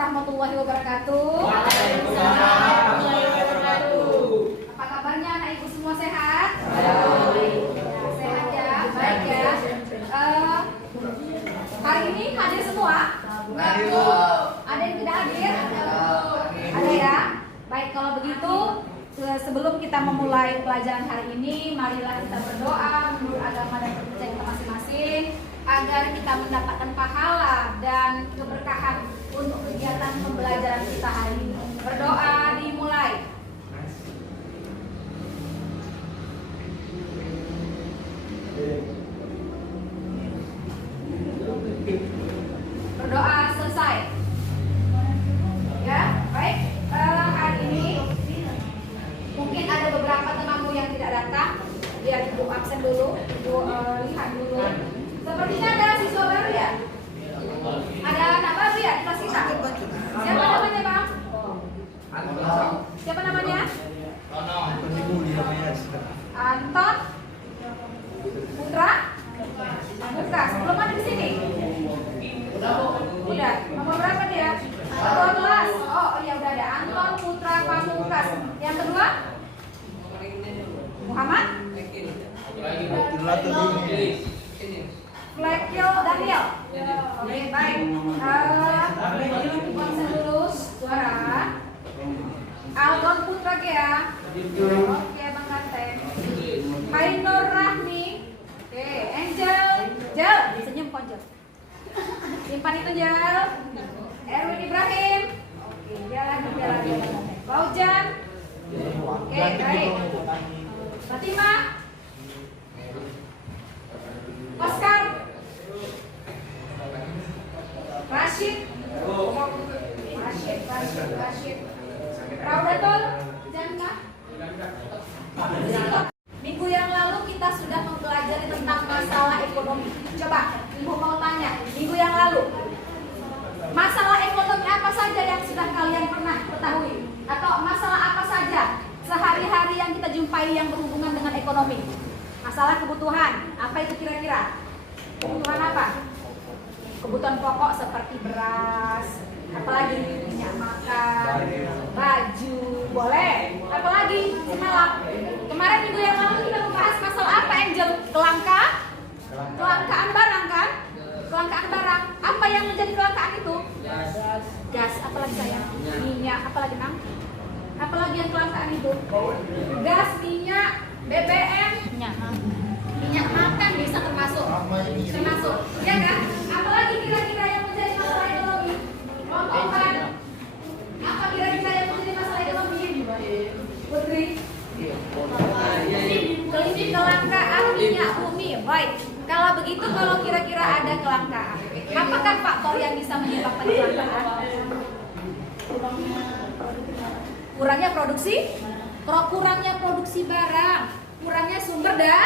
warahmatullahi wabarakatuh. Waalaikumsalam warahmatullahi wabarakatuh. Apa kabarnya anak ibu semua sehat? Baik. Ya, sehat ya, baik ya. Hari ini hadir semua? Hadir. Ada yang tidak hadir? Ada ya. Baik, kalau begitu sebelum kita memulai pelajaran hari ini, marilah kita berdoa menurut agama dan kepercayaan kita masing-masing agar kita mendapatkan pahala dan keberkahan untuk kegiatan pembelajaran kita hari ini. Berdoa dimulai. Berdoa selesai. Ya, baik. Hari ini mungkin ada beberapa temanmu yang tidak datang. Biar ibu absen dulu, ibu lihat dulu. Sepertinya ada siswa baru ya? Ada anak baru ya di kelas kita? Siapa namanya bang? Siapa namanya? Anton Putra? Putra, sebelum ada di sini? Udah, nomor berapa dia? 12. Oh iya udah ada Anton Putra Pamungkas. Yang kedua? Muhammad? Flekil Daniel. Oke, baik. Konsen dulu suara. Algon Putra ya. Oke, Bang Katen. Ainur Rahmi. Oke, Angel. Jel, senyum konjel. Simpan itu Jel. Erwin Ibrahim. Oke, dia lagi. Laujan. Oke, baik. Fatima. Oscar. Rashid. Raudatul Jannah. Minggu yang lalu kita sudah mempelajari tentang masalah ekonomi. Coba, ibu mau tanya, minggu yang lalu masalah ekonomi apa saja yang sudah kalian pernah ketahui? Atau masalah apa saja sehari-hari yang kita jumpai yang berhubungan dengan ekonomi? Masalah kebutuhan, apa itu kira-kira? Kebutuhan apa? Kebutuhan pokok seperti beras, apalagi minyak makan, baju, boleh. Apalagi semalam, kemarin minggu yang lalu kita membahas masalah apa, Angel? Kelangkaan barang kan? Kelangkaan barang. Apa yang menjadi kelangkaan itu? Gas, apalagi sayang? Minyak, apalagi nang? Apalagi yang kelangkaan itu? Gas, minyak, BBM, minyak makan bisa termasuk, ya kan? Apalagi kira-kira yang menjadi masalah ekonomi? Obat. Apa kira-kira yang menjadi masalah ekonomi? Putri? Kelangkaan minyak bumi. Baik. Kalau begitu, kalau kira-kira ada kelangkaan, apakah faktor yang bisa menyebabkan kelangkaan? Kurangnya produksi barang, kurangnya sumber daya.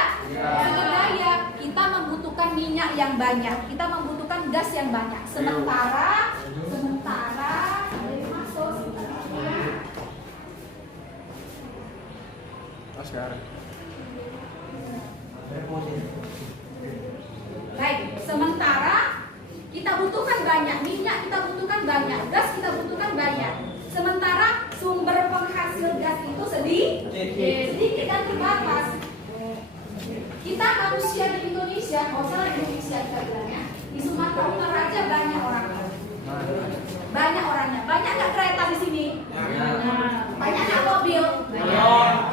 Kita membutuhkan minyak yang banyak, kita membutuhkan gas yang banyak. Sementara baik, sementara kita butuhkan banyak minyak, kita butuhkan banyak gas, kita butuhkan banyak. Sementara sumber penghasil gas itu sedikit dan terbatas. Kita manusia di Indonesia, Indonesia kita bilangnya, di Sumatera Utara aja banyak orangnya. Banyak nggak kereta di sini? Banyak nggak mobil?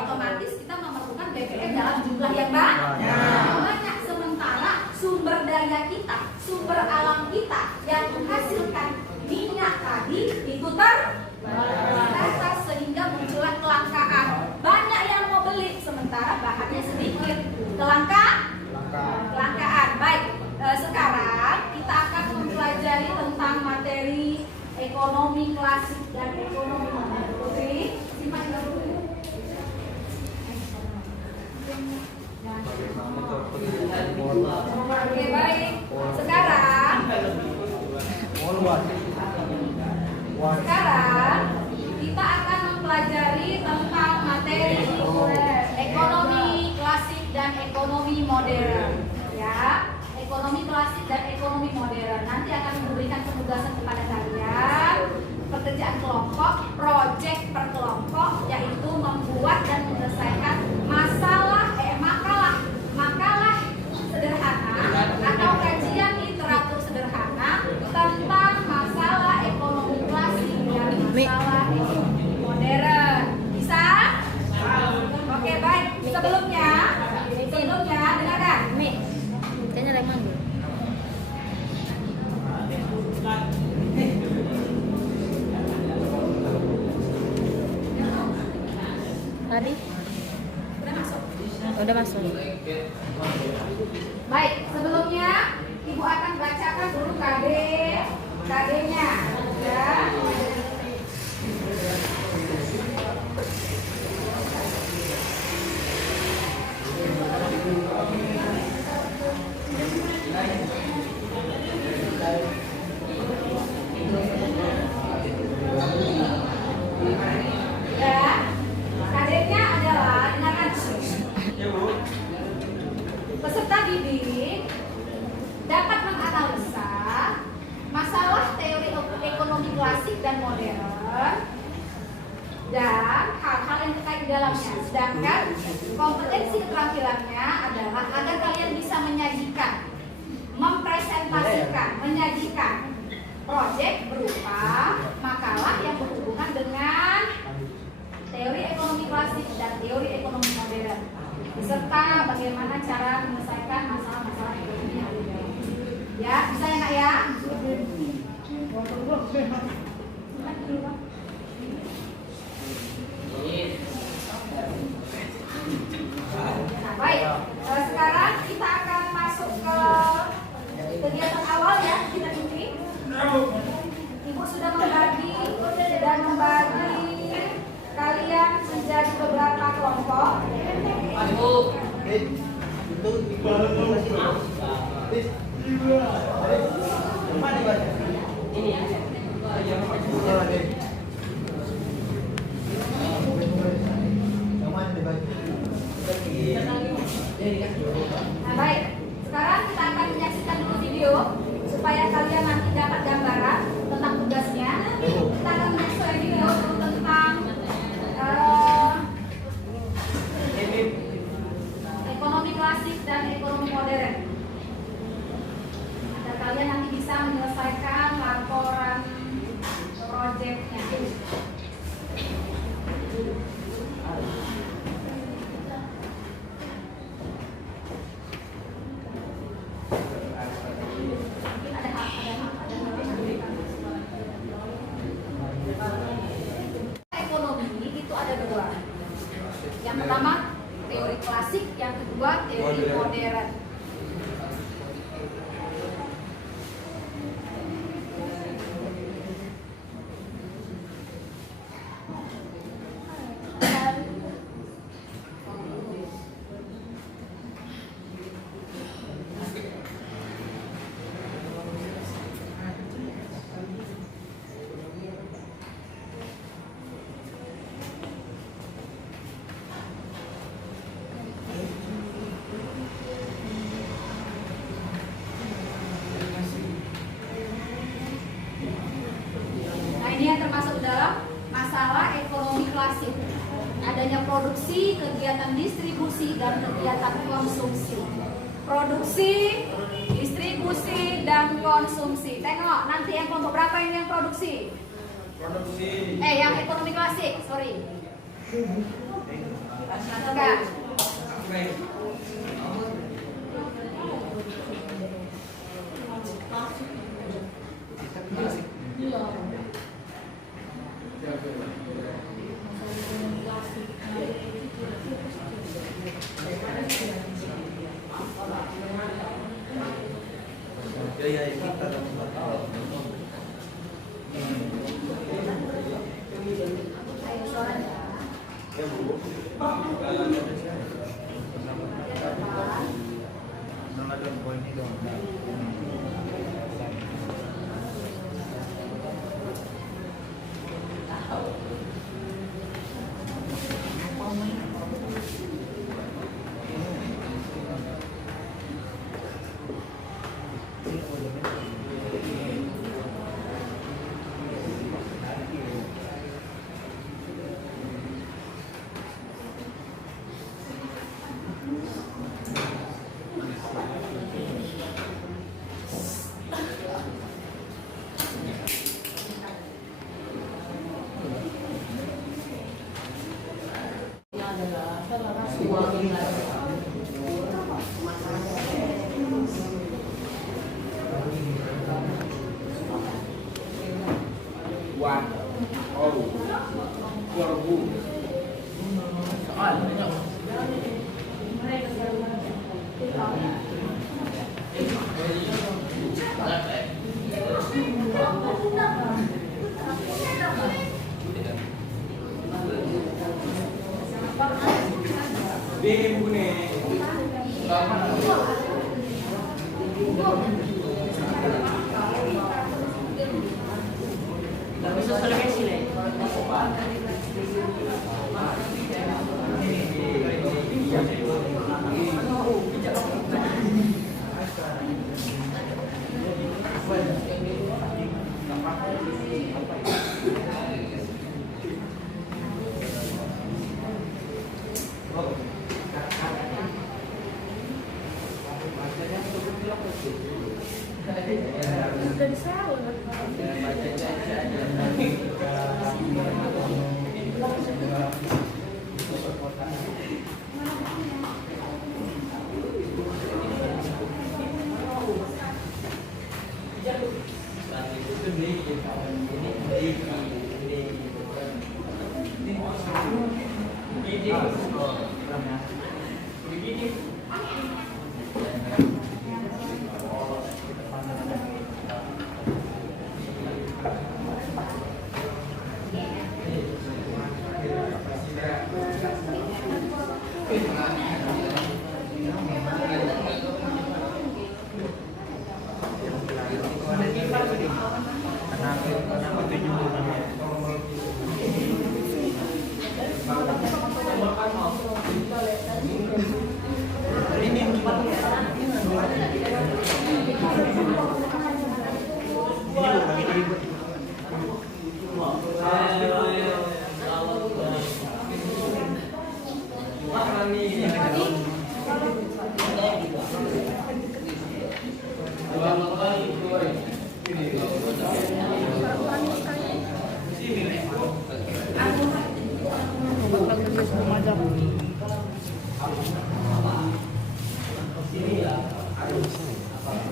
Otomatis kita memerlukan BBM dalam jumlah yang banyak. Sementara sumber daya kita, sumber alam kita yang menghasilkan minyak tadi itu terbatas sehingga muncullah kelangkaan. Banyak yang mau beli sementara bahannya sedikit. Kelangkaan. Baik, sekarang kita akan mempelajari tentang materi ekonomi klasik dan ekonomi modern. Putri, simpan dulu. Oke, baik. Sekarang kita akan mempelajari tentang materi ekonomi klasik dan ekonomi modern. Ya, ekonomi klasik dan ekonomi modern. Nanti akan memberikan penugasan kepada kalian Tadi Udah masuk. udah masuk. Baik, sebelumnya Ibu akan bacakan dulu KD-nya ya. Ya, KD-nya adalah dengarkan. Peserta didik dapat menganalisa masalah teori ekonomi klasik dan modern dan hal-hal yang terkait di dalamnya. Sedangkan kompetensi keterampilannya adalah agar kalian bisa menyajikan, mempresentasikan, menyajikan proyek berupa makalah yang berhubungan dengan teori ekonomi klasik dan teori ekonomi modern, beserta bagaimana cara menyelesaikan masalah-masalah ekonomi yang ada. Ya, bisa ya Kak ya? Nah, baik. Sekarang kita akan masuk ke kegiatan awal ya kita ini. Ibu sudah membagi kalian menjadi beberapa kelompok. Nah baik, sekarang kita akan menyaksikan dulu video supaya kalian nanti dapat gambaran tentang tugasnya. Kita akan menyaksikan video tentang ekonomi klasik dan ekonomi modern. Agar kalian nanti bisa menyelesaikan laporan proyeknya. Ekonomi itu ada dua. Yang pertama teori klasik, yang kedua teori modern. Ini yang termasuk dalam masalah ekonomi klasik. Adanya produksi, kegiatan distribusi, dan kegiatan konsumsi. Produksi, distribusi, dan konsumsi. Tengok, nanti yang kelompok berapa ini yang produksi? Yang ekonomi klasik, sorry. Enggak. Ayo suaranya. One, oh, 2000. Di buku nih. Udah disalur.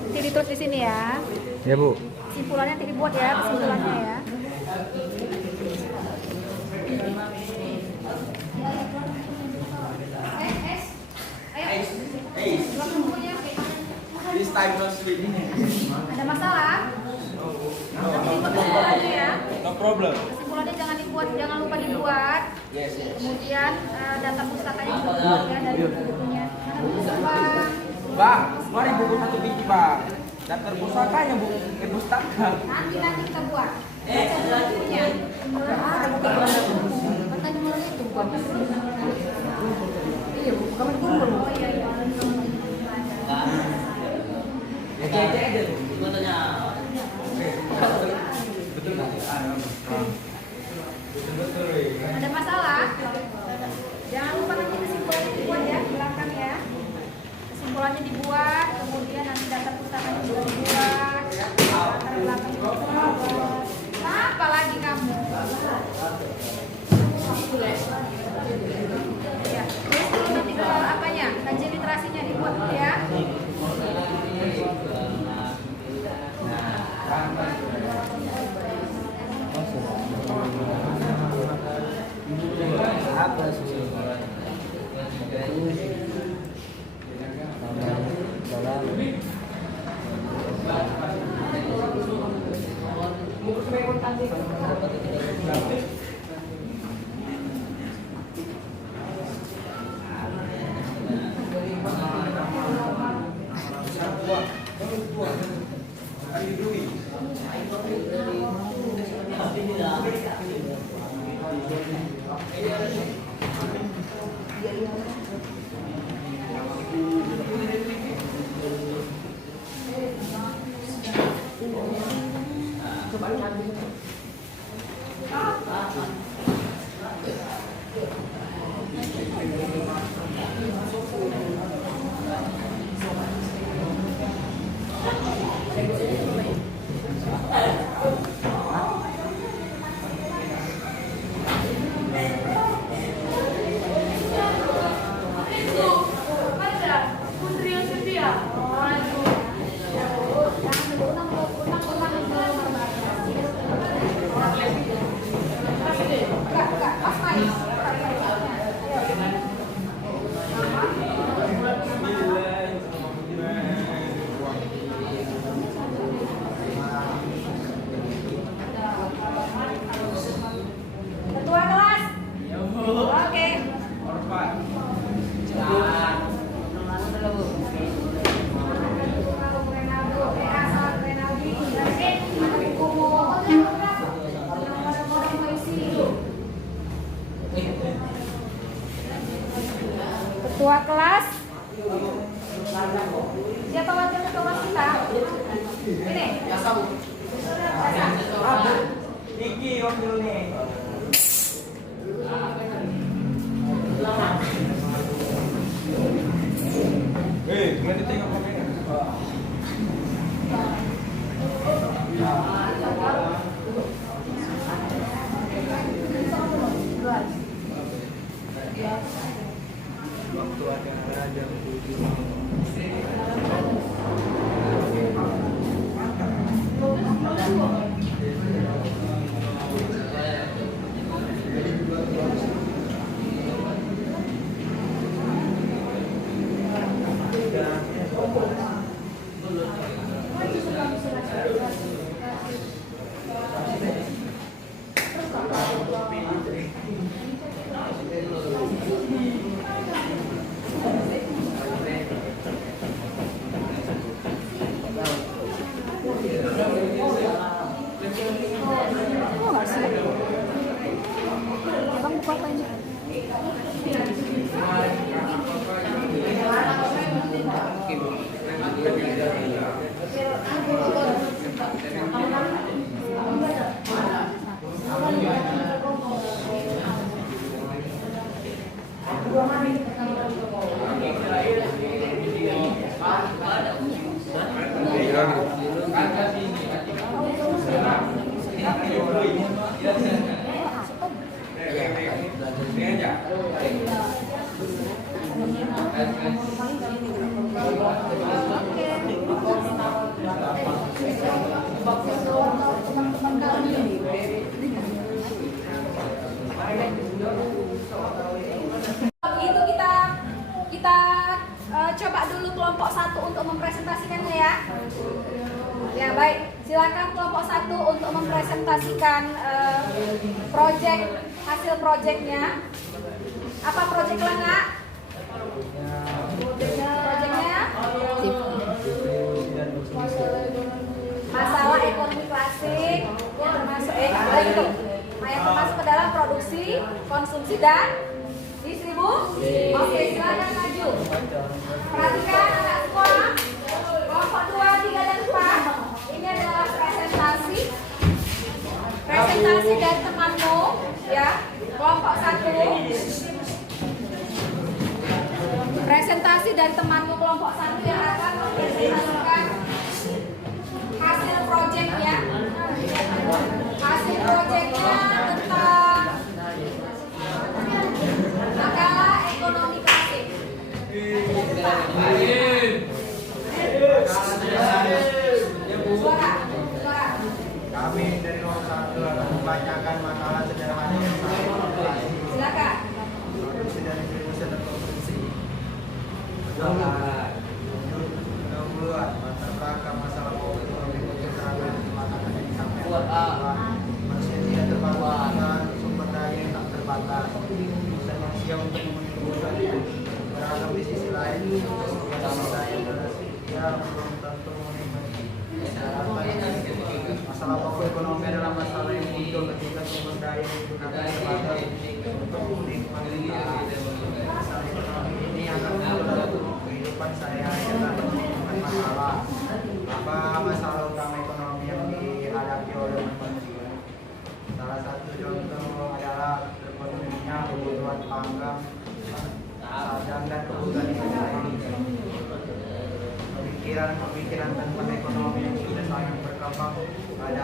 Nanti ditulis di sini ya. Ya Bu. Kesimpulannya nanti dibuat ya, kesimpulannya ya. This time no sleep. Ada masalah? Nanti dibuat kesimpulannya ya. No problem. Kesimpulannya jangan dibuat, jangan lupa dibuat. Yes. Kemudian data pustakanya juga dibuat ya dari bukunya. Mana buku Bang? Bang, mari buku satu biji bang. Daftar pusakanya bu, pustaka. Nanti kita buat. Baca dulu bukunya. Baca nomor itu buat. Iya, bukan dulu. Oh iya iya. Oke aja tuh. Gimana? Betul nggak? Betul. Ada masalah? Jangan lupa nanti kesimpulannya dibuat ya, belakang ya. Kesimpulannya dibuat, kemudian nanti data pustakanya juga dibuat, latar belakang juga dibuat. Apa lagi kamu? Ya, terus kalau nanti apanya? Kajian literasinya dibuat ya. Apa sih? Ketua kelas. Siapa wakil ketua kelas kita? Ini. Iki wakil nih. Boleh ditengok kamera. Waktu acara jam 1 untuk mempresentasikannya ya. Ya baik, silakan kelompok 1 untuk mempresentasikan project, hasil projectnya. Apa project Kak? Projectnya masalah ekonomi klasik yang termasuk yang termasuk ke dalam produksi, konsumsi dan distribusi. Oke, silakan maju. Perhatikan anak sekolah, kelompok 2, 3, dan 4. Ini adalah presentasi dari temanmu, ya. Kelompok 1. Presentasi dari temanmu kelompok 1 yang akan mempresentasikan hasil proyeknya. Hasil proyeknya tentang makalah ekonomi klasik. Suara. Kami dari nomor 1 akan membacakan makalah sederhana yang sangat Silakan. produksi dan distribusi dan konsumsi. Pendahuluan, latar belakang masalah pokok ekonomi keterangan makanan yang disampaikan. Manusia tidak terbatas, sumber daya yang tak terbatas. Dan manusia untuk memenuhi kebutuhan beragam di sisi lain. Sumber daya bersedia belum tentu memenuhi. Masalah pokok ekonomi adalah masalah yang muncul ketika sumber daya digunakan terbatas untuk menikmati. Masalah ekonomi ini akan muncul dalam kehidupan sehari-hari dan bukan masalah. Apa masalah utama ekonomi yang dihadapi oleh manusia? Salah satu contoh adalah terpenuhinya kebutuhan pangan, sadang dan kebutuhan ekonomi. Pemikiran tentang ekonomi yang sudah sangat berkembang pada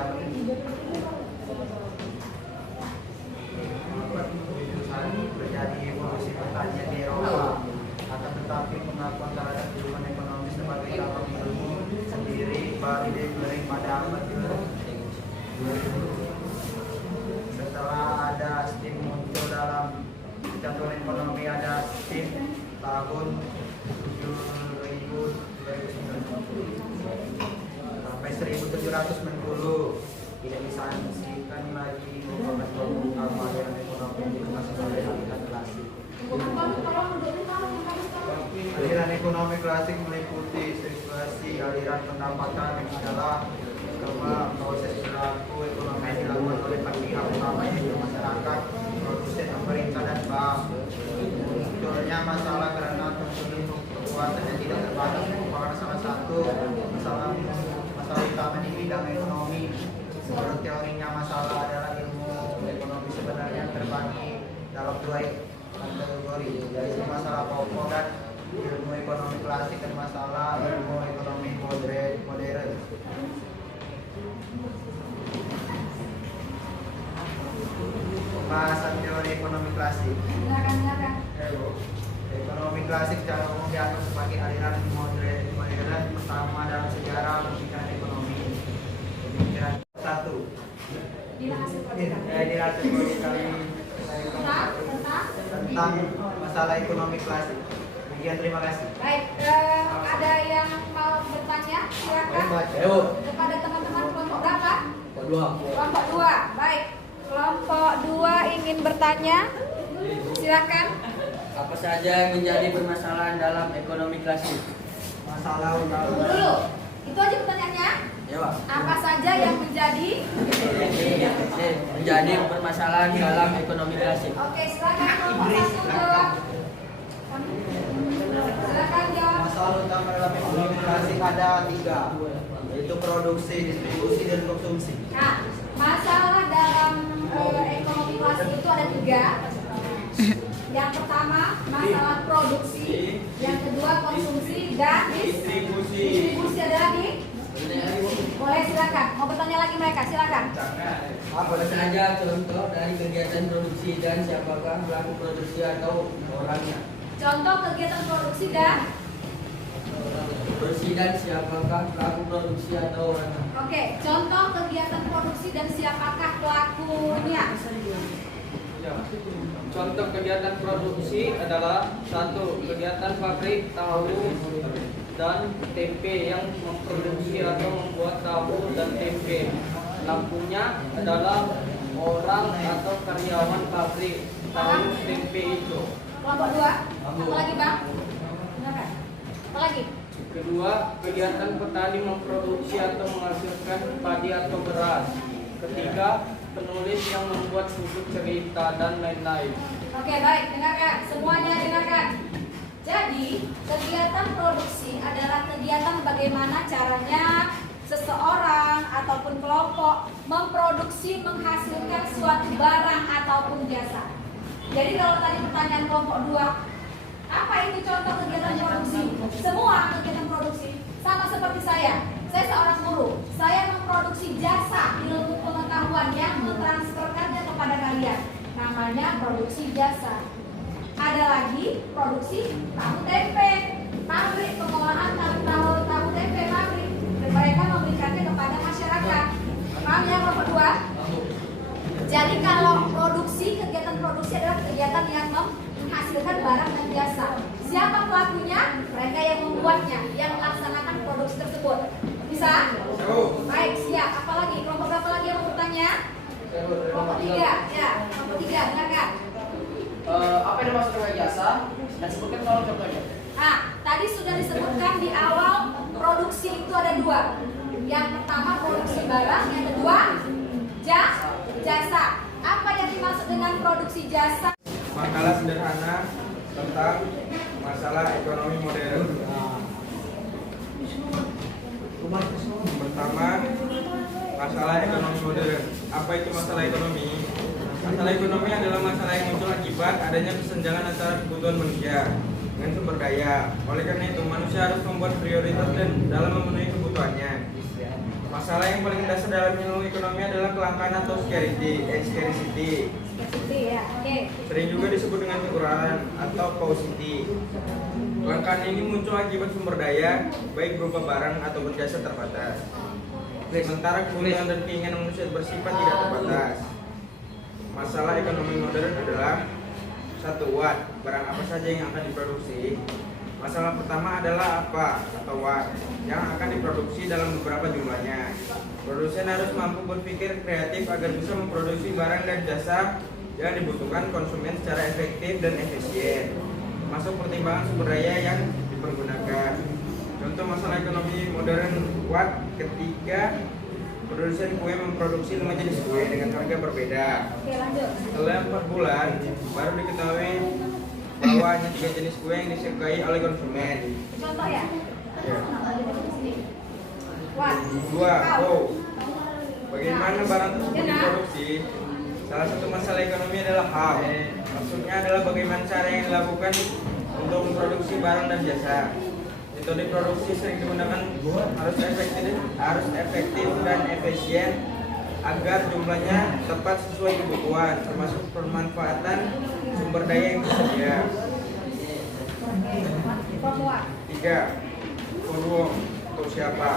terjadi evolusi pertanian di Eropa. Akan tetapi pengakuan terhadap kehidupan ekonomi sebagai cabang ilmu sendiri baru diberi pada abad ke-20. Setelah ada STEM muncul dalam kecantuan ekonomi, ada STEM tahun sampai 1790 tidak disanksikan lagi merupakan utama aliran ekonomi yang dikenal sebagai aliran klasik. Aliran ekonomi klasik meliputi sirkulasi aliran pendapatan yang adalah proses berlaku ekonomi yang dilakukan oleh pihak utama yaitu masyarakat, produsen, pemerintah, dan bank. Munculnya masalah karena Pembahasan teori ekonomi klasik. Dengarkan. Ekonomi klasik secara umum diatur sebagai aliran modern pertama dalam sejarah pemikiran ekonomi. Pemikiran satu. Dihasil proyek. Dihasil proyek kami tentang masalah ekonomi klasik. Demikian, terima kasih. Baik, ada yang mau bertanya? Silakan. Kepada teman-teman kelompok berapa? Kelompok 2. Baik. Kelompok 2 ingin bertanya. Silakan. Apa saja yang menjadi permasalahan dalam ekonomi klasik? Masalah Tunggu utama. dulu. Itu aja pertanyaannya. Ya, Pak. Apa saja yang menjadi? Menjadi permasalahan dalam ekonomi klasik. Oke, silakan kelompok 1 jawab. Silakan jawab. Masalah utama dalam ekonomi klasik ada 3, yaitu produksi, distribusi, dan konsumsi. Nah, masalah dalam ekonomi klasik itu ada 3. Yang pertama masalah produksi, yang kedua konsumsi dan distribusi. Ada lagi? Boleh, silakan. Mau bertanya lagi mereka, silakan. Apa saja contoh dari kegiatan produksi dan siapakah pelaku produksi atau orangnya? Contoh kegiatan produksi dan siapakah pelaku produksi atau orangnya? oke, contoh kegiatan produksi dan siapakah pelakunya? Contoh kegiatan produksi adalah 1. Kegiatan pabrik tahu dan tempe yang memproduksi atau membuat tahu dan tempe. Pelakunya adalah orang atau karyawan pabrik tahu tempe itu. Kelompok 2. Apa lagi, Bang? Silakan. Apa lagi? Kedua, kegiatan petani memproduksi atau menghasilkan padi atau beras. Ketiga, penulis yang membuat buku cerita dan lain-lain. Oke, baik, dengarkan. Semuanya dengarkan. Jadi, kegiatan produksi adalah kegiatan bagaimana caranya seseorang ataupun kelompok memproduksi, menghasilkan suatu barang ataupun jasa. Jadi kalau tadi pertanyaan kelompok 2, apa itu contoh kegiatan produksi? Semua kegiatan produksi. Sama seperti saya seorang guru. Saya memproduksi jasa ilmu pengetahuan yang mentransferkannya kepada kalian. Namanya produksi jasa. Ada lagi produksi tahu tempe, pabrik pengolahan tahu tempe pabrik. Mereka memberikannya kepada masyarakat. Paham ya kelompok 2? Jadi kalau produksi, kegiatan produksi adalah kegiatan yang menghasilkan barang dan jasa. Siapa pelakunya? Mereka yang membuatnya, yang melaksanakan produksi tersebut. Bisa? Baik, siap. Apalagi? Kelompok berapa lagi yang mau bertanya? Kelompok 3. Ya, kelompok 3, dengarkan. Apa yang dimaksud dengan jasa? Dan sebutkan kalau contohnya. Tadi sudah disebutkan di awal produksi itu ada 2. Yang pertama produksi barang, yang kedua jasa. Apa yang dimaksud dengan produksi jasa? Makalah sederhana tentang masalah ekonomi modern. Pertama, masalah ekonomi modern. Apa itu masalah ekonomi? Masalah ekonomi adalah masalah yang muncul akibat adanya kesenjangan antara kebutuhan manusia dengan sumber daya. Oleh karena itu, manusia harus membuat prioritas dan dalam memenuhi kebutuhannya. Masalah yang paling dasar dalam ilmu ekonomi adalah kelangkaan atau scarcity. Ya, oke. Sering juga disebut dengan kekurangan atau paucity. Kelangkaan ini muncul akibat sumber daya, baik berupa barang atau jasa terbatas. Sementara kebutuhan dan keinginan manusia bersifat tidak terbatas. Masalah ekonomi modern adalah 1. What, barang apa saja yang akan diproduksi. Masalah pertama adalah apa atau what yang akan diproduksi dalam beberapa jumlahnya. Produsen harus mampu berpikir kreatif agar bisa memproduksi barang dan jasa yang dibutuhkan konsumen secara efektif dan efisien. Masuk pertimbangan sumber daya yang dipergunakan. Contoh masalah ekonomi modern what ketika produsen kue memproduksi 5 jenis kue dengan harga berbeda. Oke, lanjut. Setelah 4 bulan baru diketahui bahwa hanya 3 jenis kue yang disukai oleh konsumen. Contoh ya. Ya. What? 2. Bagaimana barang tersebut diproduksi? Salah satu masalah ekonomi adalah how. Maksudnya adalah bagaimana cara yang dilakukan untuk memproduksi barang dan jasa. Metode produksi sering digunakan harus efektif dan efisien agar jumlahnya tepat sesuai kebutuhan, termasuk pemanfaatan sumber daya yang tersedia. 3. Forum untuk siapa?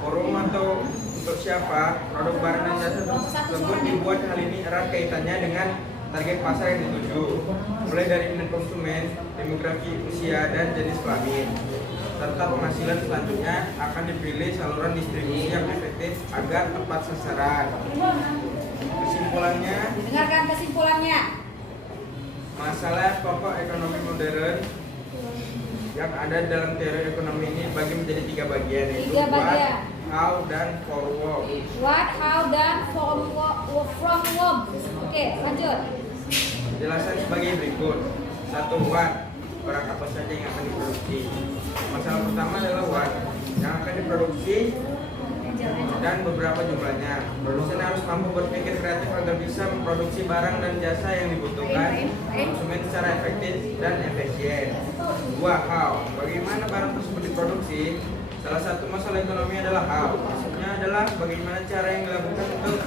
Forum atau untuk siapa? Produk barang dan jasa tersebut dibuat. Hal ini erat kaitannya dengan target pasar yang dituju, mulai dari minat konsumen, demografi, usia, dan jenis kelamin, serta penghasilan. Selanjutnya akan dipilih saluran distribusi yang efektif agar tepat sasaran. Kesimpulannya, Dengarkan kesimpulannya. masalah pokok ekonomi modern yang ada dalam teori ekonomi ini bagi menjadi 3 bagian, yaitu Tiga bagian. what, how, dan for what. What, how, dan from whom. Oke, lanjut. Penjelasan sebagai berikut. 1. What, barang apa saja yang akan diproduksi. Masalah pertama adalah what, yang akan diproduksi dan beberapa jumlahnya. Produsen harus mampu berpikir kreatif agar bisa memproduksi barang dan jasa yang dibutuhkan konsumen secara efektif dan efisien. 2. How, bagaimana barang tersebut diproduksi. Salah satu masalah ekonomi adalah how. Maksudnya adalah bagaimana cara yang dilakukan untuk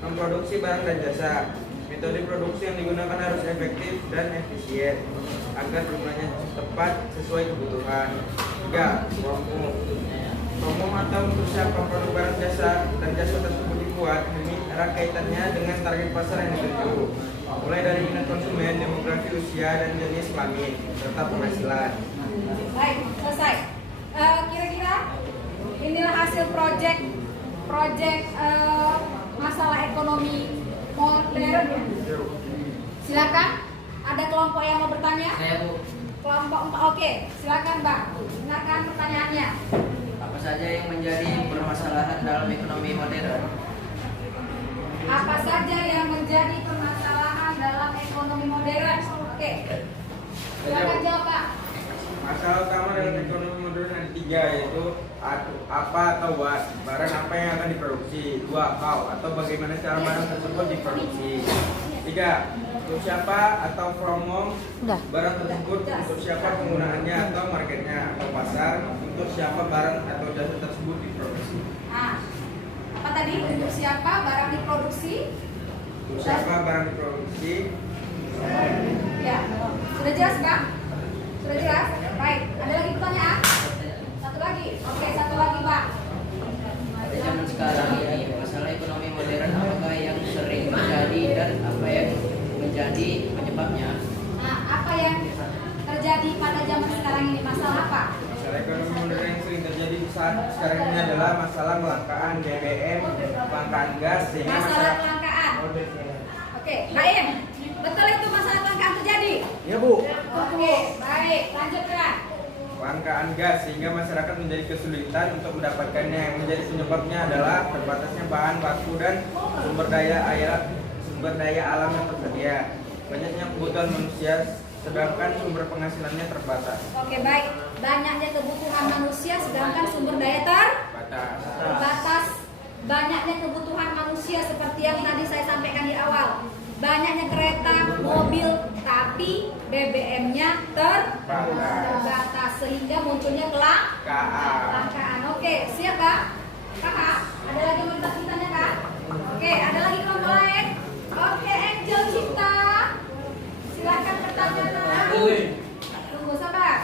memproduksi barang dan jasa. Metode produksi yang digunakan harus efektif dan efisien agar jumlahnya tepat sesuai kebutuhan. 3. Promo atau untuk siapa produk barang jasa dan jasa tersebut dibuat. Ini erat kaitannya dengan target pasar yang dituju, mulai dari minat konsumen, demografi, usia, dan jenis kelamin, serta penghasilan. Baik, selesai. Kira-kira inilah hasil project masalah ekonomi modern. Silakan. Ada kelompok yang mau bertanya? Saya Bu, Kelompok 4. Oke, silakan Mbak. Dengarkan pertanyaannya. apa saja yang menjadi permasalahan dalam ekonomi modern? Apa saja yang menjadi permasalahan dalam ekonomi modern? Oke. Silakan jawab Pak. Masalah utama dalam ekonomi modern ada 3, yaitu apa atau what, barang apa yang akan diproduksi. 2. How, atau bagaimana cara barang tersebut diproduksi. 3. Untuk siapa atau from whom, barang tersebut untuk siapa penggunaannya atau marketnya atau pasar, untuk siapa barang atau jasa tersebut diproduksi. Nah, apa tadi? Untuk siapa barang diproduksi? Untuk siapa barang diproduksi. Ya, sudah jelas Kak? Sudah jelas? Baik, ada lagi pertanyaan? Satu lagi. Oke, satu lagi Pak. Pada zaman sekarang ini, masalah ekonomi modern apakah yang sering terjadi dan apa yang menjadi penyebabnya? Nah, apa yang terjadi pada zaman sekarang ini? Masalah apa? Masalah ekonomi modern yang sering terjadi saat sekarang ini adalah masalah kelangkaan BBM, kelangkaan gas, sehingga Masalah kelangkaan. Oke, Naim, betul itu masalah kelangkaan terjadi? Ya Bu. Oke, baik, lanjutkan. Kelangkaan gas sehingga masyarakat menjadi kesulitan untuk mendapatkannya. Yang menjadi penyebabnya adalah terbatasnya bahan baku dan sumber daya alam yang tersedia. Banyaknya kebutuhan manusia sedangkan sumber penghasilannya terbatas. Oke, baik. Banyaknya kebutuhan manusia sedangkan sumber daya terbatas. Banyaknya kebutuhan manusia seperti yang tadi saya sampaikan di awal. Banyaknya kereta, mobil, tapi BBM-nya terbatas sehingga munculnya kelangkaan. Oke, siap Kak? Kakak, ada lagi yang mau ditanya Kak? Oke, ada lagi kelompok lain? Oke, Angel Cipta. Silakan pertanyaan. Tunggu sabar.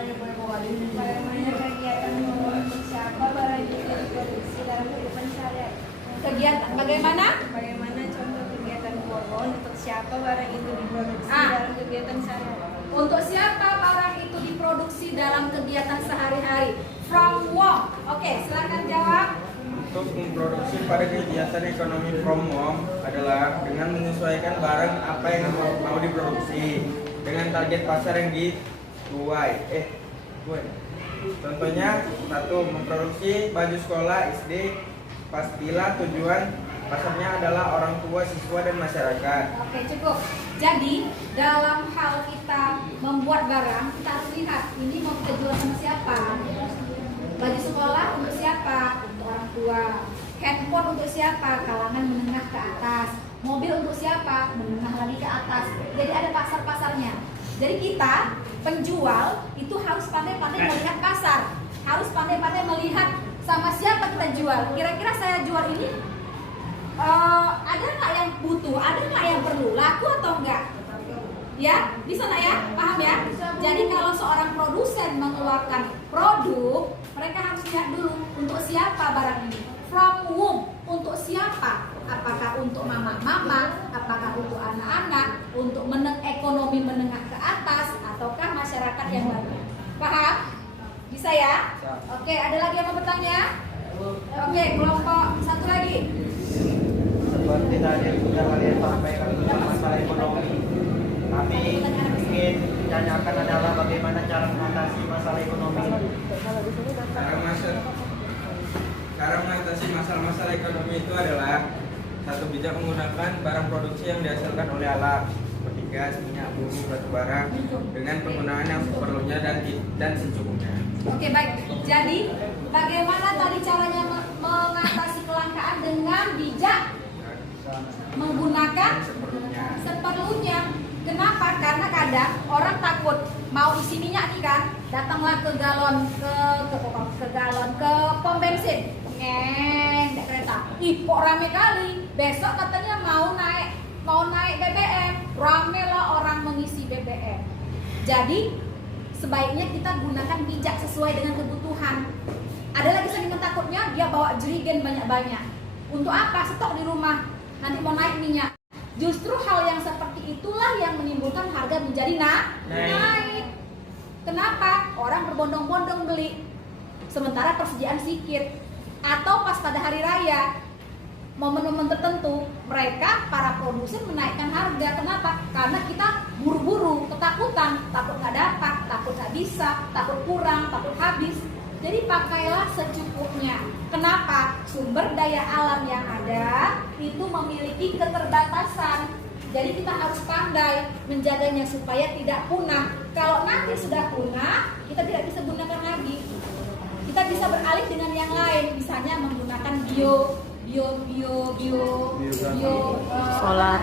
Bagaimana kegiatan untuk siapa barang itu diproduksi dalam kehidupan sehari-hari? Kegiatan bagaimana? Bagaimana contoh kegiatan Poron untuk siapa barang itu diproduksi Ah. dalam kegiatan sehari-hari? Untuk siapa barang itu diproduksi dalam kegiatan sehari-hari? From whom? Oke, silakan jawab. Untuk memproduksi pada kegiatan ekonomi from home adalah dengan menyesuaikan barang apa yang mau diproduksi dengan target pasar yang dituai. Contohnya, 1. Memproduksi baju sekolah SD pastilah tujuan pasarnya adalah orang tua, siswa, dan masyarakat. Oke, cukup. Jadi, dalam hal kita membuat barang, kita harus lihat ini mau kita jual sama siapa. Baju sekolah untuk siapa? Untuk orang tua. Handphone untuk siapa? Kalangan menengah ke atas. Mobil untuk siapa? Menengah lagi ke atas. Jadi ada pasar-pasarnya. Jadi kita, penjual, itu harus pandai-pandai melihat pasar. Harus pandai-pandai melihat sama siapa kita jual. Kira-kira saya jual ini ada nggak yang butuh, ada nggak yang perlu, laku atau enggak? Ya, bisa nggak ya? Paham ya? Jadi kalau seorang produsen mengeluarkan produk, mereka harus lihat dulu untuk siapa barang ini. From whom, untuk siapa? Apakah untuk mama-mama, apakah untuk anak-anak, untuk ekonomi menengah ke atas, ataukah masyarakat yang banyak? Paham? Bisa ya? Oke, ada lagi yang mau bertanya? Oke, kelompok satu lagi. Seperti tadi sudah kalian sampaikan tentang masalah ekonomi. Kami ingin ditanyakan adalah bagaimana cara mengatasi masalah ekonomi. Cara mengatasi masalah-masalah ekonomi itu adalah satu, bijak menggunakan barang produksi yang dihasilkan oleh alam seperti gas, minyak, bumi, batu bara dengan penggunaan yang seperlunya dan secukupnya. Oke, baik. Jadi bagaimana tadi caranya mengatasi kelangkaan dengan bijak menggunakan seperlunya. Kenapa? Karena kadang orang takut mau isi minyak nih kan, datanglah ke galon ke pom bensin, naik kereta. Ih, kok rame kali. Besok katanya mau naik BBM, rame lah orang mengisi BBM. Jadi sebaiknya kita gunakan bijak sesuai dengan kebutuhan. Ada lagi seniman takutnya dia bawa jerigen banyak-banyak. Untuk apa? Stok di rumah. Nanti mau naik minyak. Justru hal yang seperti itulah yang menimbulkan harga menjadi naik. Kenapa? Orang berbondong-bondong beli, sementara persediaan sedikit. Atau pas pada hari raya, momen-momen tertentu, mereka para produsen menaikkan harga. Kenapa? Karena kita buru-buru, ketakutan, takut nggak dapat, takut nggak bisa, takut kurang, takut habis. Jadi pakailah secukupnya. Kenapa? Sumber daya alam yang ada itu memiliki keterbatasan. Jadi kita harus pandai menjaganya supaya tidak punah. Kalau nanti sudah punah, kita tidak bisa gunakan lagi. Kita bisa beralih dengan yang lain, misalnya menggunakan solar,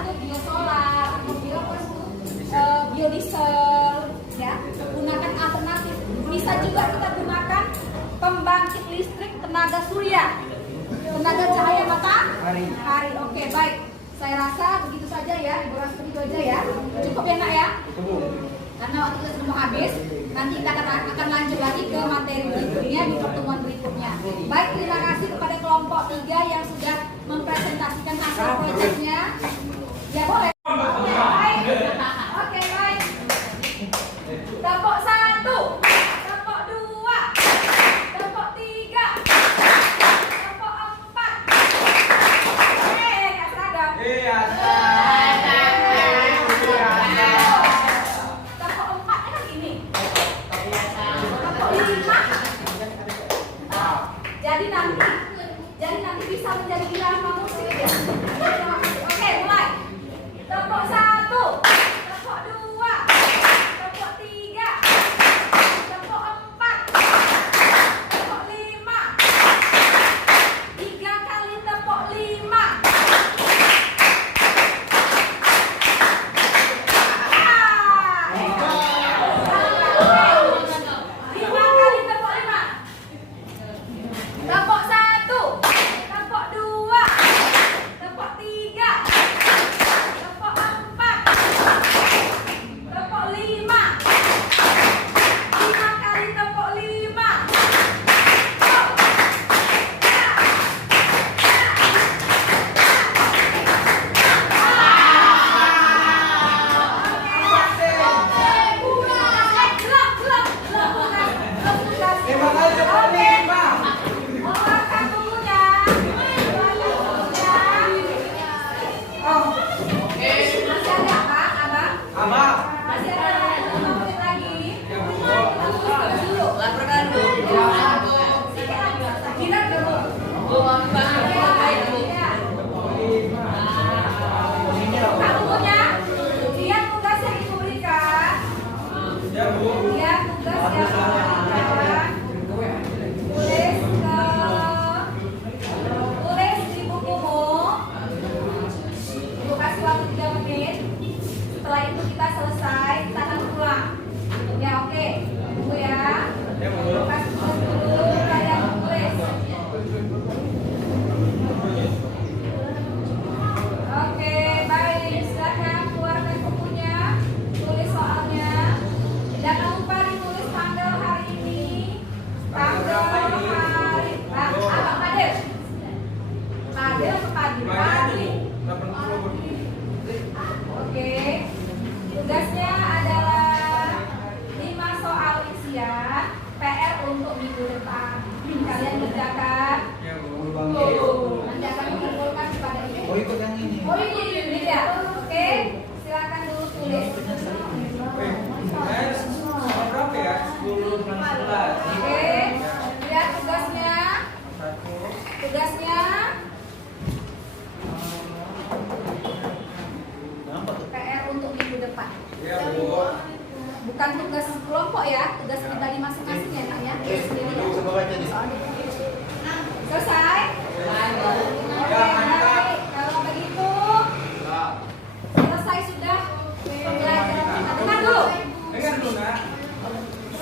biodiesel, ya. Gunakan alternatif. Bisa juga kita gunakan pembangkit listrik tenaga surya, tenaga cahaya matahari. Oke, baik. Saya rasa begitu saja ya, Ibu rasa begitu aja ya. Cukup ya nak ya? Karena waktu kita sudah mau habis, nanti kita akan lanjut lagi ke materi berikutnya di pertemuan berikutnya. Baik, terima kasih kepada kelompok 3 yang sudah mempresentasikan hasil proyeknya. Ya boleh. Oke, baik. Kelompok 1, kelompok 2, kelompok 3, kelompok 4. Nggak seragam. Iya. Kelompok 4 kan ini. Kelompok 5. Jadi nanti bisa menjadi irama musik ya. Oke, mulai. Kelompok 1, kelompok 2, kelompok 3, kelompok 4, kelompok 5. 3 kali tepuk 5. Tepuk 1, tepuk 2, tepuk 3, tepuk 4, tepuk 5. 5 kali tepuk 5. Terima kasih Pak Lima. Keluarkan bukunya. Masih ada apa, Abang? Abang. Masih ada 5 menit lagi. Tulis dulu. Laporkan Bu. Gila dulu. Bukunya, lihat tugas yang Ibu berikan. Ya, Bu. Lihat tugas yang Ibu berikan. Tulis di bukumu. Ibu kasih waktu 3 menit. Setelah itu kita selesai, kita akan pulang. Ya, oke. Tunggu ya. Ya, Bu. Ibu kasih tugas dulu, kalian tulis. bukan tugas kelompok ya, tugas pribadi masing-masing ya nak ya. Sendiri ya. Selesai? Oke, baik. Kalau begitu, selesai sudah pembelajaran kita. Dengar dulu.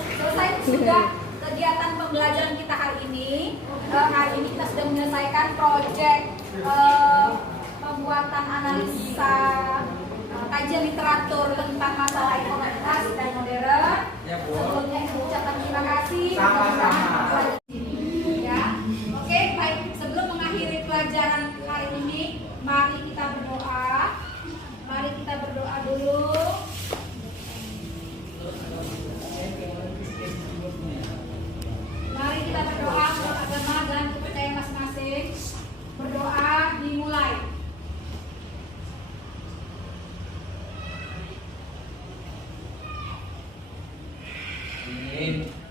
Selesai sudah kegiatan pembelajaran kita hari ini. Hari ini kita sudah menyelesaikan proyek pembuatan analisa kajian literatur tentang masalah ekonomi klasik dan modern. Sebelumnya Ibu ucapkan terima kasih. Sama-sama. Ya, oke, baik. Sebelum mengakhiri pelajaran hari ini, mari kita berdoa. Mari kita berdoa dulu. Mari kita berdoa menurut agama dan kepercayaan masing-masing. Berdoa dimulai. Amin.